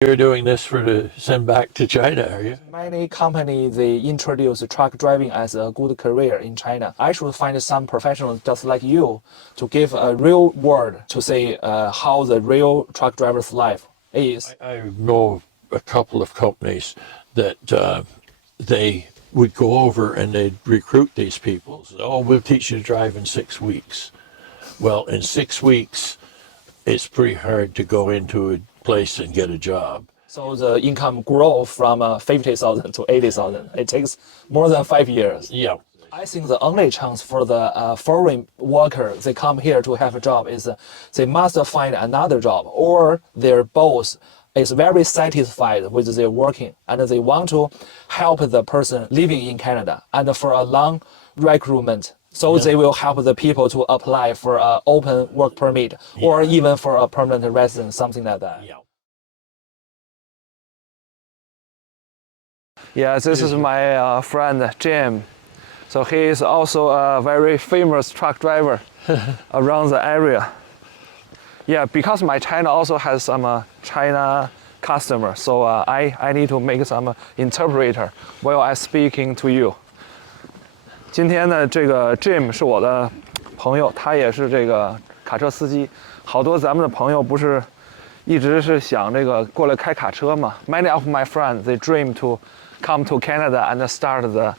You're doing this for to send back to China, are you? Many companies, they introduce truck driving as a good career in China. I should find some professionals just like you to give a real word to say how the real truck driver's life is. I know a couple of companies that they would go over and they'd recruit these people. So, oh, we'll teach you to drive in 6 weeks. Well, in 6 weeks, it's pretty hard to go into a place and get a job. So the income grow from 50,000 to 80,000. It takes more than 5 years. Yeah. I think the only chance for the foreign worker they come here to have a job is they must find another job, or their boss is very satisfied with their working and they want to help the person living in Canada and for a long recruitment. So they will help the people to apply for an open work permit or even for a permanent residence, something like that. Yeah. Yeah, this is my friend Jim. So he is also a very famous truck driver around the area. Yeah, because my channel also has some China customer, so I need to make some interpreter while I speaking to you. 今天呢，这个 Jim 是我的朋友，他也是这个卡车司机。好多咱们的朋友不是一直是想这个过来开卡车嘛 ？Many of my friends they dream to come to Canada and start the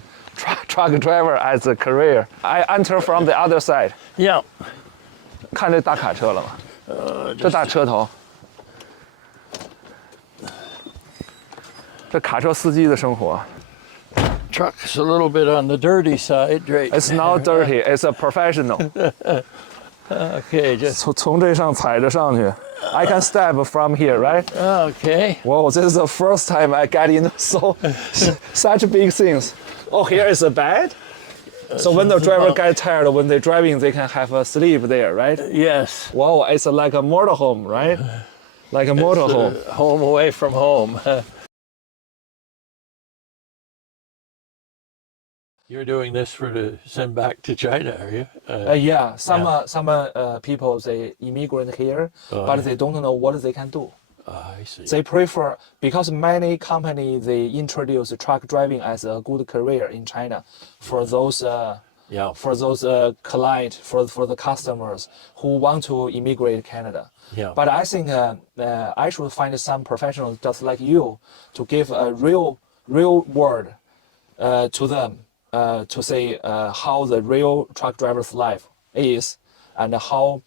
truck driver as a career. I enter from the other side. Yeah. 看这大卡车了吗？这大车头，这卡车司机的生活。Truck's a little bit on the dirty side, right? It's not dirty. It's a professional. Okay, just 从这上踩着上去。I can step from here, right? okay. Wow, this is the first time I get in such big things. Oh, here is a bed. So when the driver gets tired, when they're driving, they can have a sleep there, right? Yes. Wow, it's like a motorhome, right? Like a motorhome. Home away from home. You're doing this for to send back to China, are you? Yeah, some people they immigrate here, but they don't know what they can do. I see. They prefer because many companies they introduce truck driving as a good career in China for those client for the customers who want to immigrate Canada. Yeah. But I think I should find some professionals just like you to give a real word to them to say how the real truck driver's life is and how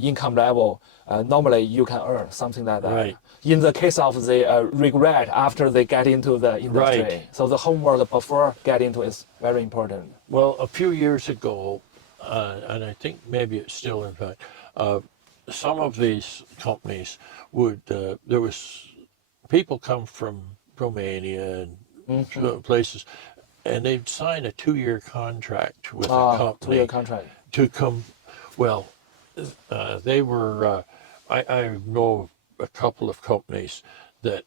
income level normally you can earn, something like that. Right. In the case of the regret after they get into the industry. Right. So the homework before get into is very important. Well, a few years ago, and I think maybe it's still in fact, some of these companies would, there was people come from Romania and places, and they'd sign a 2-year contract with a company. 2-year contract. To come, well, they were, I know a couple of companies that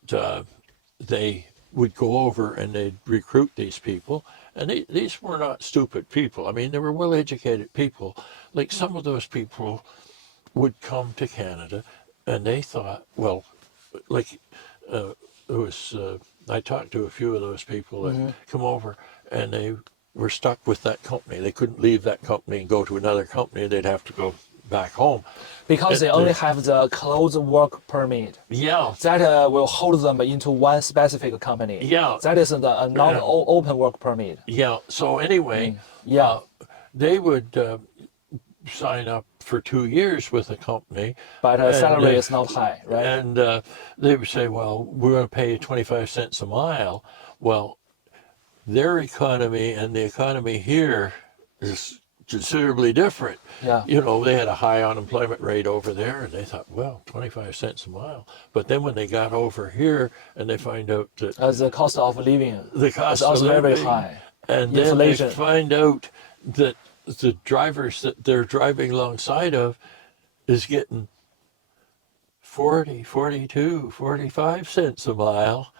they would go over and they'd recruit these people, and these were not stupid people. I mean, they were well-educated people. Like some of those people would come to Canada, and they thought, well, like it was, I talked to a few of those people that come over, and they were stuck with that company. They couldn't leave that company and go to another company. They'd have to go back home. Because they only have the closed work permit. Yeah. That will hold them into one specific company. Yeah. That is the non-open work permit. Yeah. So anyway, they would sign up for 2 years with a company. But salary is not high, right? And they would say, well, we're going to pay you 25 cents a mile. Well, their economy and the economy here is considerably different. Yeah. You know, they had a high unemployment rate over there, and they thought, well, 25 cents a mile. But then when they got over here and they find out that the cost of living the cost is also of living, very high. and Inflation. then they find out that the drivers that they're driving alongside of is getting 40, 42, 45 cents a mile.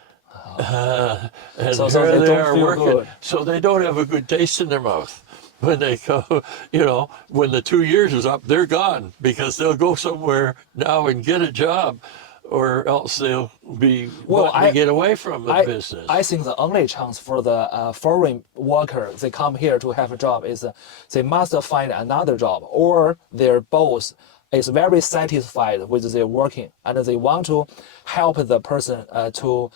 And so here they they don't are feel working. good. So they don't have a good taste in their mouth. When they go, you know, when the 2 years is up, they're gone because they'll go somewhere now and get a job or else they'll be Well, wanting to get away from the business. I think the only chance for the foreign worker they come here to have a job is they must find another job, or their boss is very satisfied with their working and they want to help the person to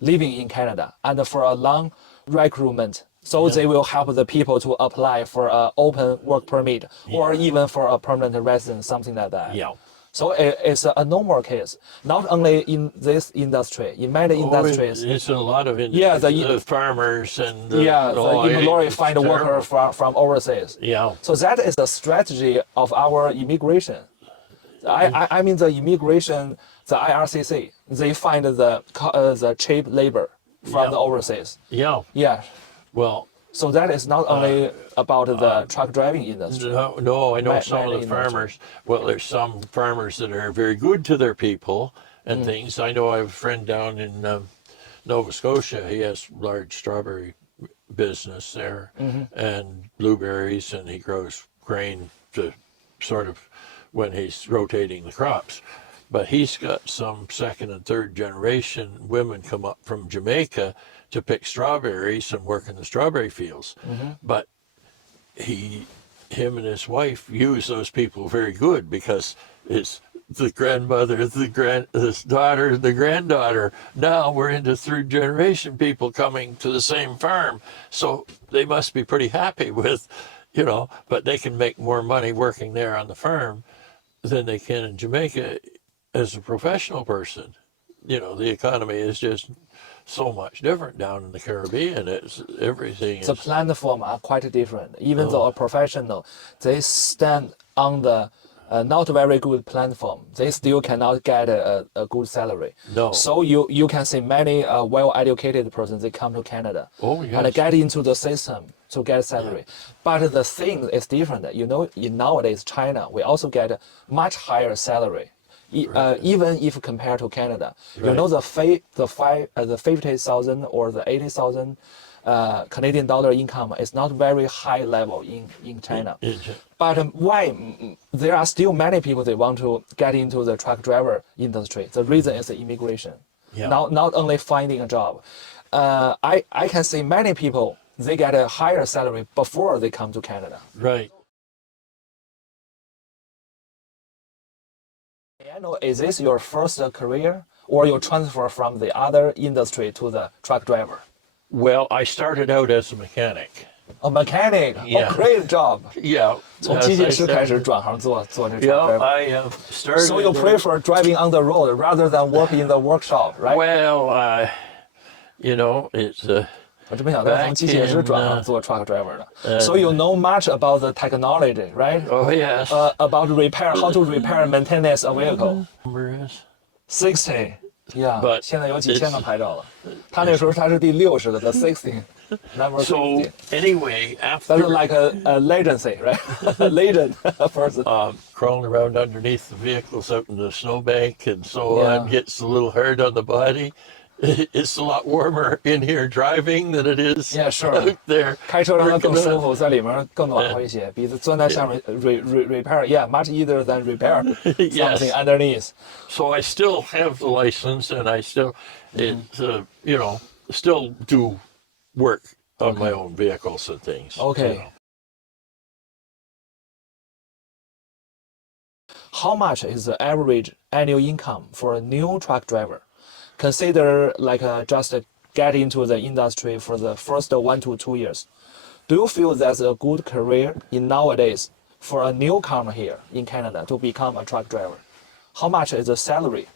living in Canada and for a long recruitment. So they will help the people to apply for an open work permit or even for a permanent residence, something like that. Yeah. So it's a normal case, not only in this industry, in many industries. It's a lot of industries. Yeah, the farmers and the employer find a worker from overseas. Yeah. So that is the strategy of our immigration. I mean the immigration, the IRCC, they find the cheap labor from the overseas. Yeah. Yeah. Well, So that is not only about the truck driving industry. no, I know some of many the farmers. Well, there's some farmers that are very good to their people and things. I know I have a friend down in Nova Scotia. He has large strawberry business there and blueberries, and he grows grain to sort of when he's rotating the crops. But he's got some second and third generation women come up from Jamaica to pick strawberries and work in the strawberry fields. But him and his wife use those people very good because it's the grandmother, the daughter, the granddaughter. Now we're into third generation people coming to the same farm. So they must be pretty happy with, but they can make more money working there on the farm than they can in Jamaica as a professional person. The economy is just so much different down in the Caribbean. Everything The is platform are quite different. Even though a professional, they stand on the not very good platform, they still cannot get a good salary. No. So you can see many well-educated persons, they come to Canada and get into the system to get salary. But the thing is different. In nowadays China, we also get a much higher salary. Even if compared to Canada, the 50,000 or the 80,000 Canadian dollar income is not very high level in China. But why there are still many people they want to get into the truck driver industry? The reason is the immigration. Yeah. Not only finding a job. I can see many people they get a higher salary before they come to Canada. right. I know, is this your first career or you transfer from the other industry to the truck driver? Well, I started out as a mechanic. A mechanic, Yeah. great job. Yeah. 从 as 机 I 械师 said. 开始转行做这 truck Yeah, driver. I started. So you prefer driving on the road rather than working in the workshop, right? Well, it's 我真没想到从机械师转行做 truck driver 的。So you know much about the technology, right? oh yes. About repair, how to repair and maintain a vehicle. Number is 60, yeah. But 现在有几千个牌照了。他那时候他是第60个 the 60, number so 60. anyway That's after like a legacy, right? Legend person. crawling around underneath the vehicles out in the snowbank and so on gets a little hard on the body. It's a lot warmer in here driving than it is Yeah, sure. out there. 开车让它更舒服，在里面更暖和一些，比钻在下面 repair, yeah, much easier than repair Yes. something underneath. So I still have the license, and I still, still do work on my own vehicles and things. Okay. How much is the average annual income for a new truck driver? Consider just get into the industry for the first 1 to 2 years. Do you feel that's a good career in nowadays for a newcomer here in Canada to become a truck driver? How much is the salary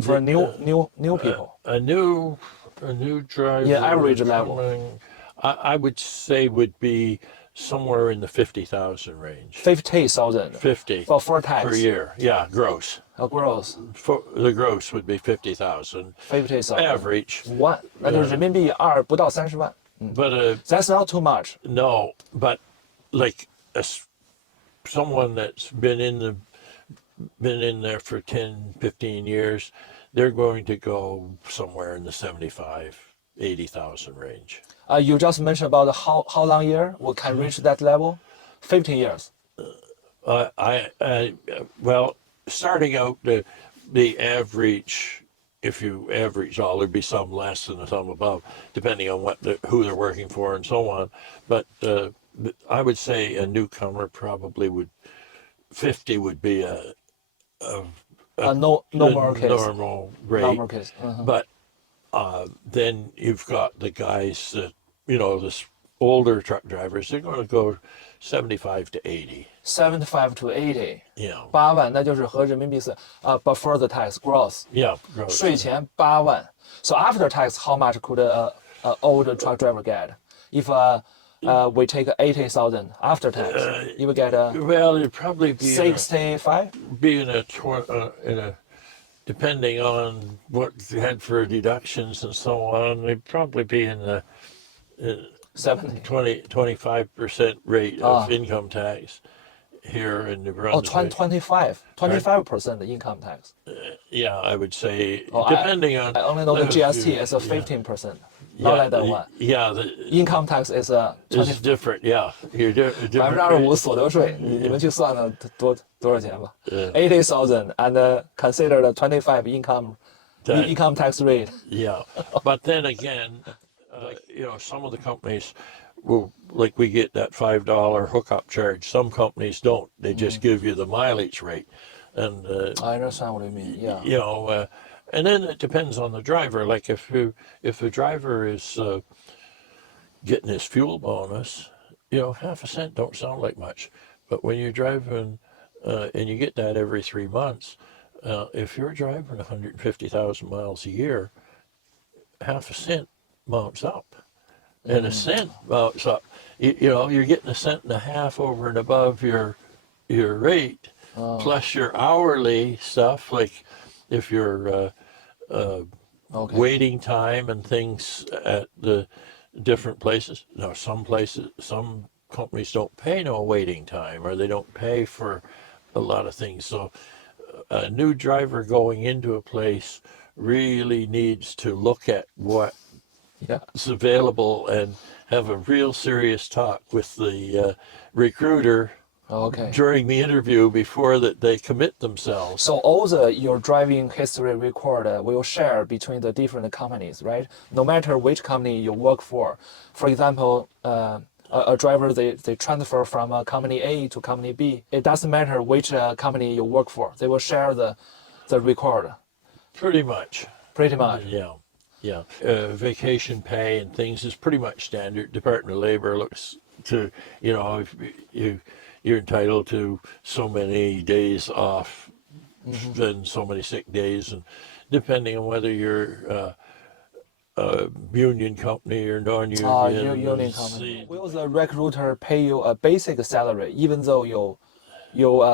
for a new people? A new driver. Yeah, average level. I would say would be somewhere in the 50,000 range. 50,000 50 before tax. per year. Yeah, gross. Gross The gross would be 50,000 50,000 average. 1，那就是人民币不到30万。But That's not too much. no, but like someone that's been in there for 10, 15 years, they're going to go somewhere in the 75, 80,000 range. You just mentioned about how long year we can reach that level? 15 years. Well, starting out, the average, if you average all, there'd be some less and some above, depending on who they're working for and so on. But I would say a newcomer probably 50 would be a normal case. normal rate. Normal case. But then you've got the guys that, this older truck drivers, they're going to go 75 to 80. 75 to 80. Yeah. 8万，那就是合人民币是before the tax gross. Yeah. Gross. 税前8万. So after tax, how much could a old truck driver get? If we take 80,000 after tax, you will get Well, it'd probably be 65. Depending on what you had for deductions and so on, they'd probably be in the 70. 25% rate of income tax here in New Oh, Brunswick. 25% income tax. Yeah, I would say, Oh, depending on. I only know the GST is a 15%. Not like that one. Yeah, the Income tax is a is different. Yeah, you're different. 25%所得税，你们去算了多少钱吧？80,000 and consider the 25 income tax rate. Yeah, but then again, some of the companies will, like we get that $5 hookup charge. Some companies don't. They just give you the mileage rate, and I understand what you mean. Yeah. And then it depends on the driver. Like if the driver is getting his fuel bonus, half a cent don't sound like much, but when you're driving and you get that every 3 months, if you're driving 150,000 miles a year, half a cent mounts up, and a cent mounts up. You're getting 1.5 cents over and above your rate, plus your hourly stuff, like if you're waiting time and things at the different places. Now, some companies don't pay no waiting time, or they don't pay for a lot of things. So a new driver going into a place really needs to look at what's available and have a real serious talk with the recruiter during the interview before that they commit themselves. So all your driving history record will share between the different companies, right? No matter which company you work for. For example, a driver, they transfer from company A to company B. It doesn't matter which company you work for. They will share the record. Pretty much. Yeah. Vacation pay and things is pretty much standard. Department of Labor looks to, if you're entitled to so many days off, then so many sick days, and depending on whether you're a union company or non-union. Union company. Will the recruiter pay you a basic salary even though you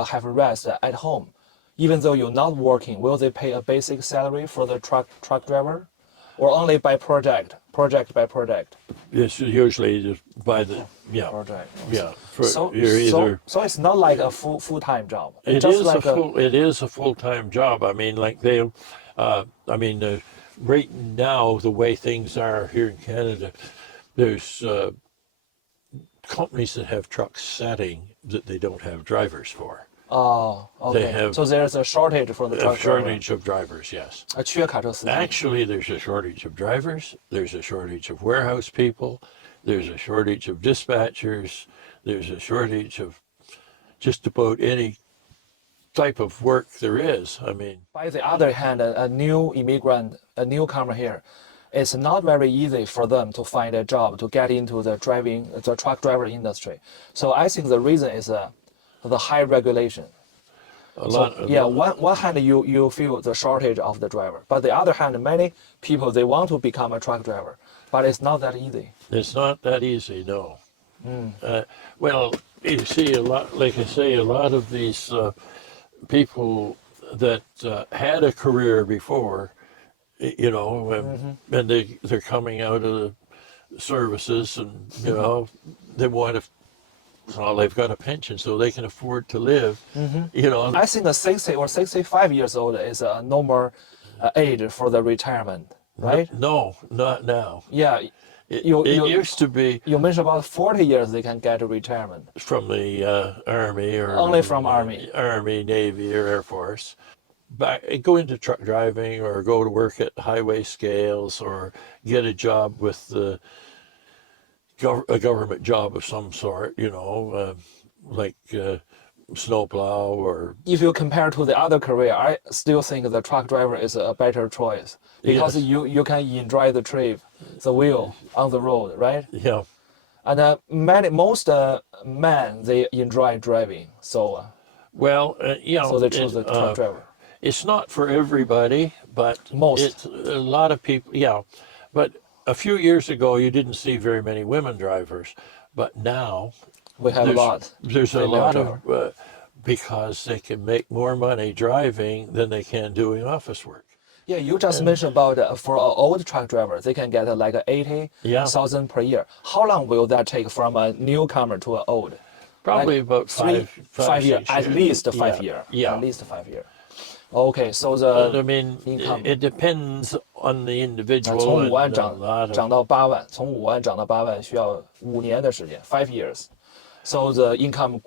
have rest at home? Even though you're not working, will they pay a basic salary for the truck driver? Or only by project by project? Yes, usually just by the project. Yeah. So it's not like a full-time job. It is a full-time job. I mean, like right now, the way things are here in Canada, there's companies that have trucks setting that they don't have drivers for. Oh, okay. So there's a shortage for the truck driver. Shortage of drivers, yes. 缺卡车司机. Actually, there's a shortage of drivers. There's a shortage of warehouse people. There's a shortage of dispatchers. There's a shortage of just about any type of work there is. I mean. By the other hand, a new immigrant, a newcomer here, it's not very easy for them to find a job, to get into the truck driver industry. So I think the reason is the high regulation. One hand you feel the shortage of the driver, but the other hand, many people, they want to become a truck driver, but it's not that easy. It's not that easy, no. Well, you see a lot, like I say, a lot of these people that had a career before, and they're coming out of the services, and they want to. Well, they've got a pension, so they can afford to live. I think 60 or 65 years old is a normal age for the retirement, right? No, not now. Yeah. It used to be. You mentioned about 40 years they can get a retirement. From the Army or. Only from Army. Army, Navy, or Air Force. go into truck driving or go to work at highway scales or get a job with a government job of some sort, like snowplow or If you compare to the other career, I still think the truck driver is a better choice because Yes. you can enjoy the trip, the wheel on the road, right? yeah. And most men they enjoy driving, so Well, so they choose the truck driver. it's not for everybody, but Most. it's a lot of people. Yeah, but a few years ago you didn't see very many women drivers, but now We have a lot. there's a female lot driver. of because they can make more money driving than they can doing office work. Yeah, you just mentioned about for an old truck driver, they can get like 80,000 per year. How long will that take from a newcomer to an old? Probably Like about three, five, 5 years, 6 at years. least Yeah, 5 years. yeah. At least 5 years. Okay, so But I the mean, income it depends on the 从 individual 5万 and a lot of 涨到8万，从5万涨到8万需要5年的时间，5 years. So the income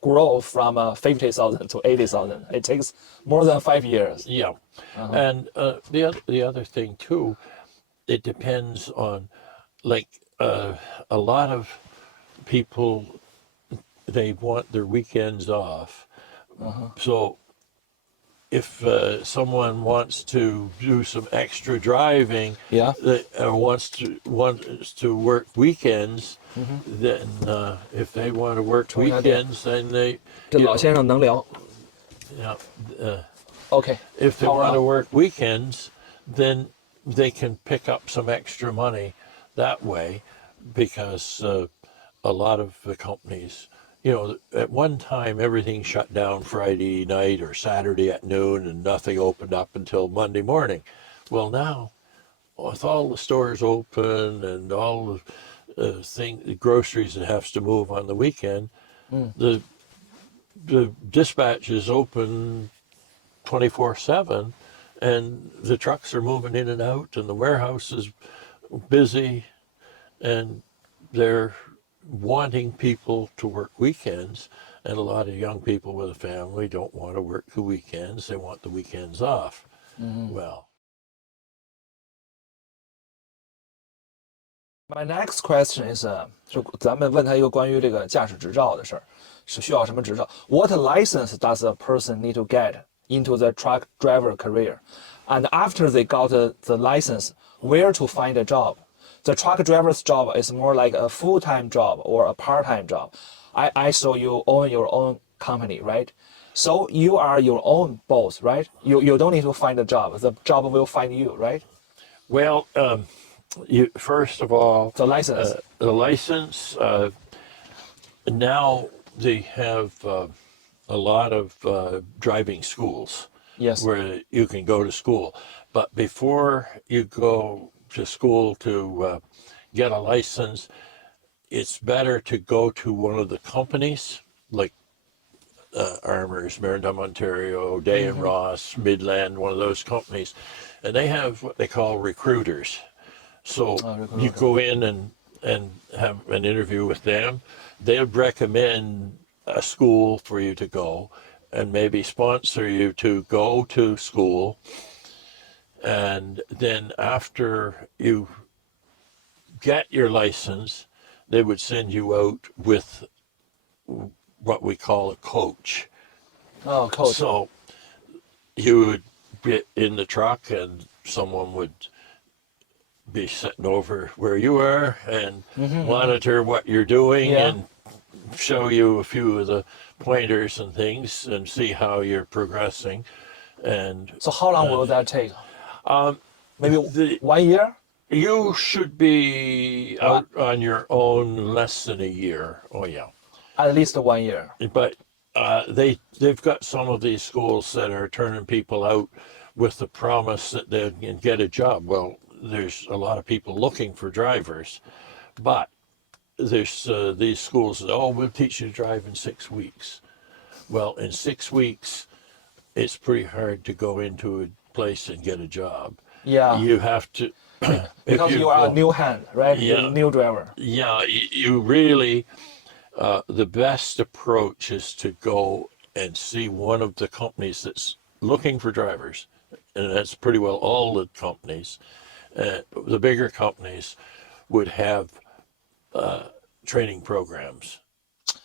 grow from 50,000 to 80,000. It takes more than 5 years. yeah. And the other thing too, it depends on like a lot of people they want their weekends off. So if someone wants to do some extra driving, Yeah. that wants to work weekends, then if they want to work 充一下电。 weekends, then they 这 you 老 know, 先生能聊。 yeah, Okay. if they Power want to on. work weekends, then they can pick up some extra money that way because a lot of the companies, at one time everything shut down Friday night or Saturday at noon and nothing opened up until Monday morning. Well, now with all the stores open and all the groceries that have to move on the weekend, the dispatch is open 24/7 and the trucks are moving in and out and the warehouse is busy and they're wanting people to work weekends, and a lot of young people with a family don't want to work the weekends. They want the weekends off. Well, My next question is，就咱们问他一个关于这个驾驶执照的事儿，是需要什么执照？What license does a person need to get into the truck driver career? And after they got the license, where to find a job? The truck driver's job is more like a full-time job or a part-time job. I saw you own your own company, right? So you are your own boss, right? You don't need to find a job. The job will find you, right? well, you first of all, The license. the license. Now they have a lot of driving schools. Yes. Where you can go to school, but before you go to school to get a license, it's better to go to one of the companies like Armors, Maritime Ontario, Day and Ross, Midland, one of those companies, and they have what they call recruiters. So you go in and have an interview with them. They'll recommend a school for you to go and maybe sponsor you to go to school. And then after you get your license, they would send you out with what we call a coach. Oh, coach. So you would be in the truck and someone would be sitting over where you are and monitor what you're doing Yeah. and show you a few of the pointers and things and see how you're progressing. And So how long will that take? Maybe the- 1 year? you should be out on your own less than a year. Oh yeah. At least 1 year. But they've got some of these schools that are turning people out with the promise that they can get a job. Well, there's a lot of people looking for drivers, but there's these schools that we'll teach you to drive in 6 weeks. Well, in 6 weeks, it's pretty hard to go into a place and get a job. Yeah. You have to Because you are a new hand, right? You're a Yeah. new driver. Yeah, you really, the best approach is to go and see one of the companies that's looking for drivers, and that's pretty well all the companies. The bigger companies would have training programs.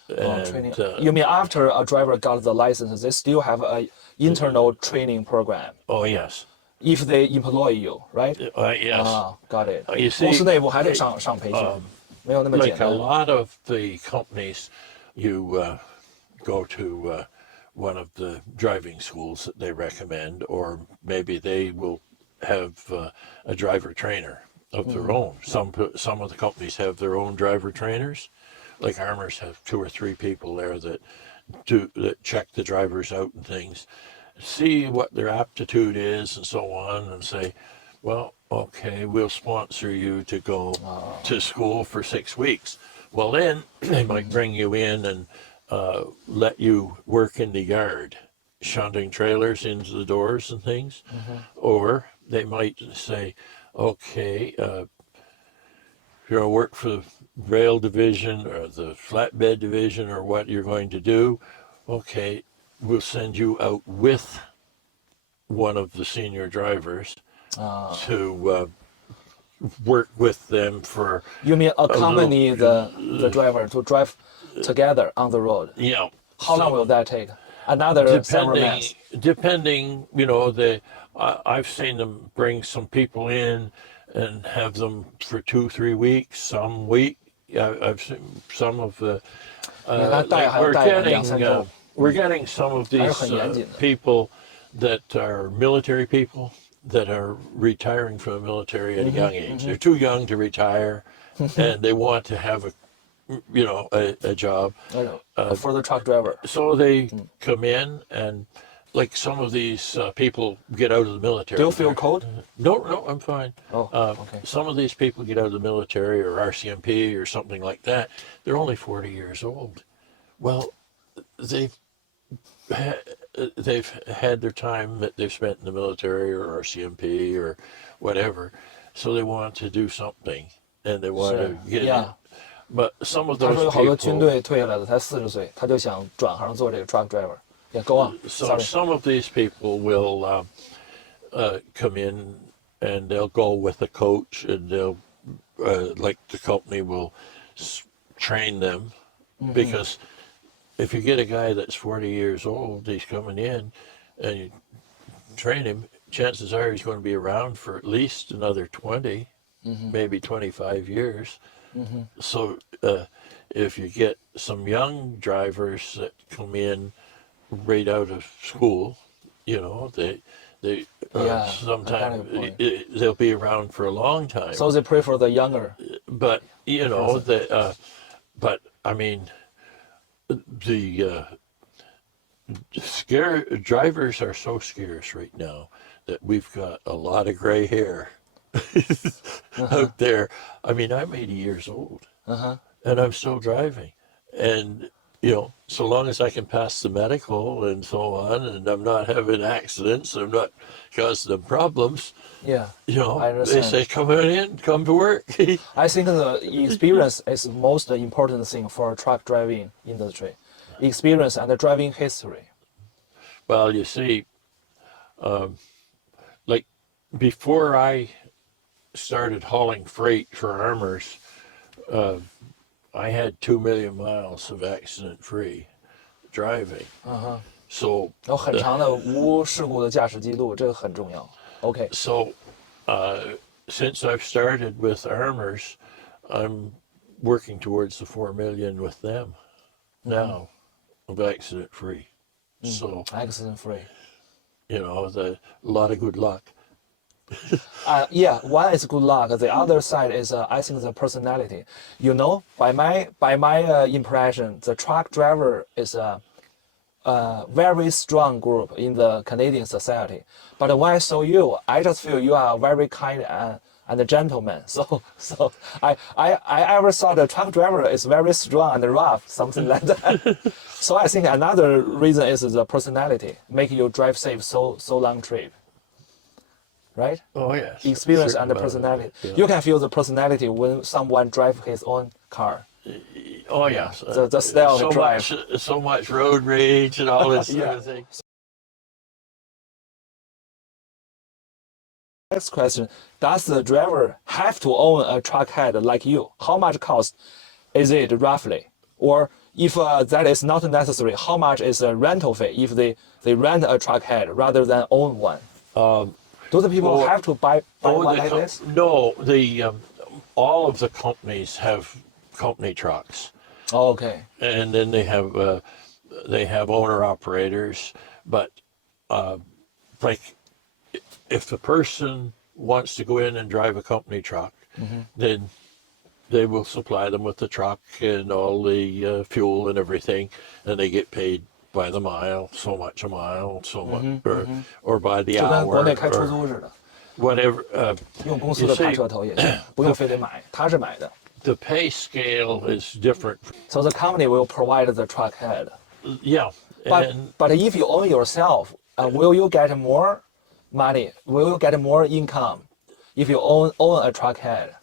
And, training. You mean after a driver got the license, they still have a internal training program oh yes, if they employ you, right? yes. 啊，got it. You 公司 see, 内部还得上培训，没有那么简 like a 单。 lot of the companies, you go to one of the driving schools that they recommend, or maybe they will have a driver trainer of their own. Some of the companies have their own driver trainers. Like Armours have 2 or 3 people there that check the drivers out and things, see what their aptitude is and so on, and say, well, okay, we'll sponsor you to go to school for 6 weeks. Well, then they might bring you in and let you work in the yard, shunting trailers into the doors and things. Or they might say, okay, you're going to work for the rail division or the flatbed division or what you're going to do. Okay, we'll send you out with one of the senior drivers to work with them for. You mean accompany the driver to drive together on the road? Yeah. How long will that take? Another several months. Depending, I've seen them bring some people in and have them for 2-3 weeks, some week. I've seen some of the. 你看他带还要 We're 带2-3 周。 we're getting some of these 还是很严谨的。 people that are military people that are retiring from the military at a young age. They're too young to retire, and they want to have a job. For the truck driver. So they come in, and like some of these people get out of the military. Do you feel cold? No, I'm fine. Oh, okay. Some of these people get out of the military or RCMP or something like that. They're only 40 years old. Well, they've had their time that they've spent in the military or RCMP or whatever, so they want to do something and they want to get in. But some of 他 those 说有好多军 people, 队退下来的才40岁，他就想转行做这个 truck driver。Yeah, go on. so Sorry. some of these people will come in and they'll go with a coach, and they'll like the company will train them, because if you get a guy that's 40 years old, he's coming in and you train him, chances are he's going to be around for at least another 20, maybe 25 years. So if you get some young drivers that come in right out of school, they sometimes they'll be around for a long time. So they prefer the younger. But but I mean, the drivers are so scarce right now that we've got a lot of gray hair out there. I mean, I'm 80 years old, and I'm still driving, and so long as I can pass the medical and so on, and I'm not having accidents, I'm not causing them problems. Yeah, I They understand. say, come on in, come to work. I think the experience is the most important thing for truck driving industry. Experience and the driving history. Well, you see, like before I started hauling freight for Armours, I had 2 million miles of accident-free driving. So 有很长的无事故的驾驶记录，这个很重要。OK. So, since I've started with Armours, I'm working towards the 4 million with them now of accident-free. So, Accident-free. A lot of good luck. Yeah, one is good luck. The other side is, I think, the personality. By my impression, the truck driver is a very strong group in the Canadian society. But when I saw you, I just feel you are very kind and a gentleman. So I ever thought the truck driver is very strong and rough, something like that. So I think another reason is the personality, make you drive safe so long trip. Right? Oh, yes. Experience and the personality. Yeah. You can feel the personality when someone drives his own car. Oh, yes. The style of drive. So much road rage and all this sort Yeah. of thing. Next question: Does the driver have to own a truck head like you? How much cost is it roughly? Or if that is not necessary, how much is a rental fee if they rent a truck head rather than own one? Do the people have to buy one like this? No, all of the companies have company trucks. Oh, okay. And then they have owner operators, but like if the person wants to go in and drive a company truck, then they will supply them with the truck and all the fuel and everything, and they get paid by the mile, so much a mile, so much, or by the 就跟国 hour, 内开出 or 租似的， whatever. 用公司的卡车头也行，不用非得买，他是买的。The pay scale is different. So the company will provide the truck head. Yeah, and But if you own yourself, will you get more money? Will you get more income if you own a truck head?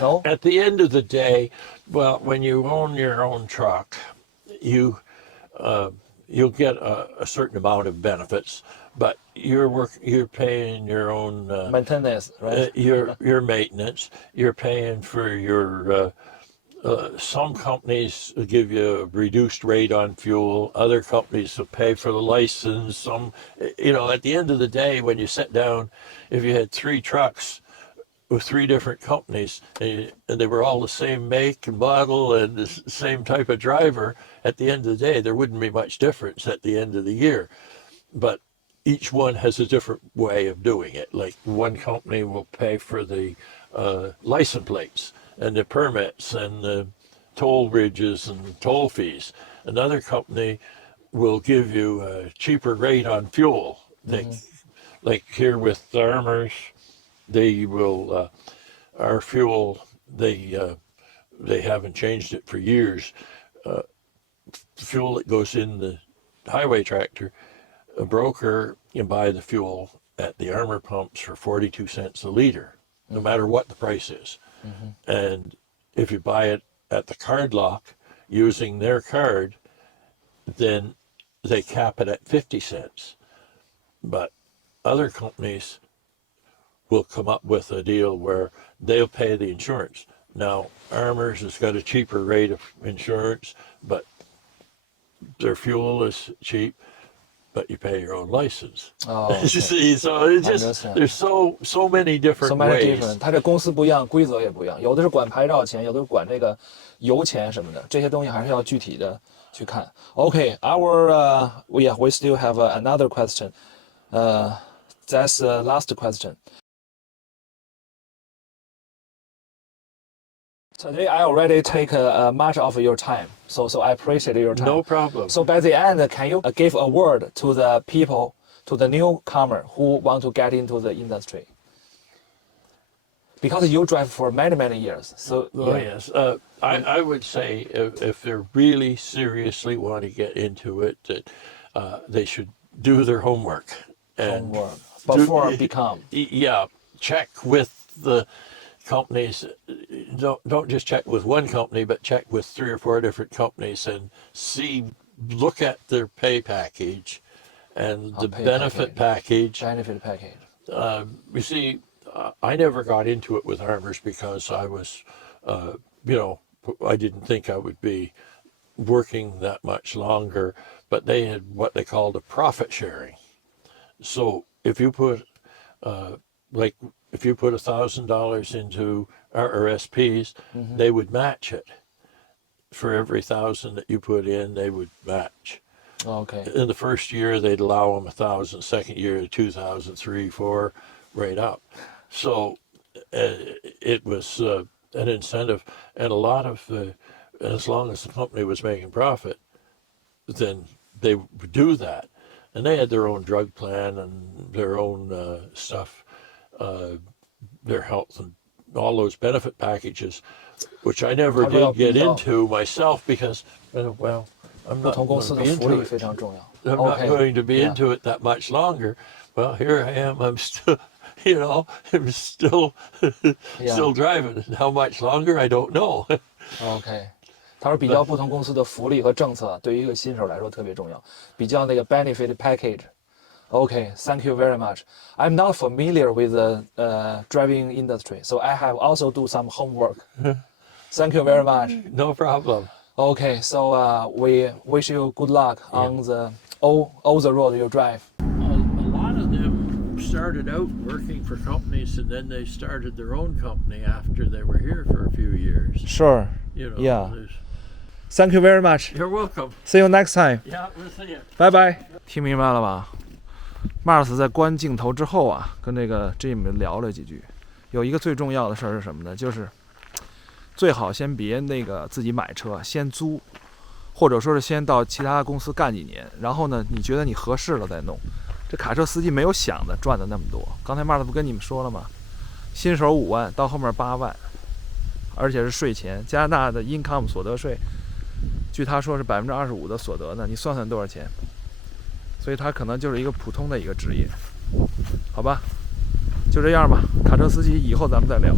No. at the end of the day, well, when you own your own truck, you'll get a certain amount of benefits, but you're paying your own Maintenance, right? your maintenance. You're paying for your some companies will give you a reduced rate on fuel. Other companies will pay for the license. Some, at the end of the day, when you sit down, if you had 3 trucks with 3 different companies and they were all the same make and model and the same type of driver, at the end of the day, there wouldn't be much difference at the end of the year. But each one has a different way of doing it. Like one company will pay for the license plates and the permits and the toll bridges and toll fees. Another company will give you a cheaper rate on fuel. Like here with Armors, they will our fuel. They haven't changed it for years. Fuel that goes in the highway tractor, a broker can buy the fuel at the Armor pumps for 42 cents a liter, no matter what the price is. And if you buy it at the card lock using their card, then they cap it at 50 cents. But other companies will come up with a deal where they'll pay the insurance. Now, Armors has got a cheaper rate of insurance, but their fuel is cheap, but you pay your own license. Oh, okay. See, so it just Understand. there's so many different So many ways. different，它这公司不一样，规则也不一样，有的是管牌照钱，有的是管这个油钱什么的，这些东西还是要具体的去看。Okay, we still have another question. That's the last question. Today I already take much of your time, so I appreciate your time. No problem. So by the end, can you give a word to the people, to the newcomer who want to get into the industry? Because you drive for many years, so Yes, I would say if they're really seriously want to get into it, that they should do their homework and homework before become. Yeah, check with the companies. Don't just check with one company, but check with 3 or 4 different companies and look at their pay package and the benefit package. Benefit package. You see, I never got into it with Armors because I was, I didn't think I would be working that much longer, but they had what they called a profit sharing. So if you put, if you put $1,000 into RRSPs, they would match it. For every 1,000 that you put in, they would match. Okay. In the first year, they'd allow them 1,000. Second year, 2,000, 3, 4, right up. So it was an incentive, and a lot of as long as the company was making profit, then they would do that. And they had their own drug plan and their own stuff, their health and all those benefit packages, which I never did get into myself because, well, I'm not going to be into it. I'm not going to be into it that much longer. Well, here I am. I'm still, I'm still driving. How much longer? I don't know. Okay. 他说比较不同公司的福利和政策对于一个新手来说特别重要，比较那个 benefit package。Okay, thank you very much. I'm not familiar with the driving industry, so I have also do some homework. Thank you very much. No problem. Okay, so we wish you good luck on the all the road you drive. A lot of them started out working for companies and then they started their own company after they were here for a few years. Sure. You know, Yeah. there's- Thank you very much. You're welcome. See you next time. Yeah, we'll see you. 拜拜。听明白了吧？Mars 在关镜头之后啊，跟这个 Jim 聊了几句。有一个最重要的事儿是什么呢？就是最好先别那个自己买车，先租，或者说是先到其他公司干几年，然后呢，你觉得你合适了再弄。这卡车司机没有想的赚的那么多。刚才 Mars 不跟你们说了吗？新手5万，到后面8万，而且是税前。加拿大的 income 所得税，据他说是25%的所得呢，你算算多少钱？所以他可能就是一个普通的一个职业，好吧，就这样吧。卡车司机以后咱们再聊。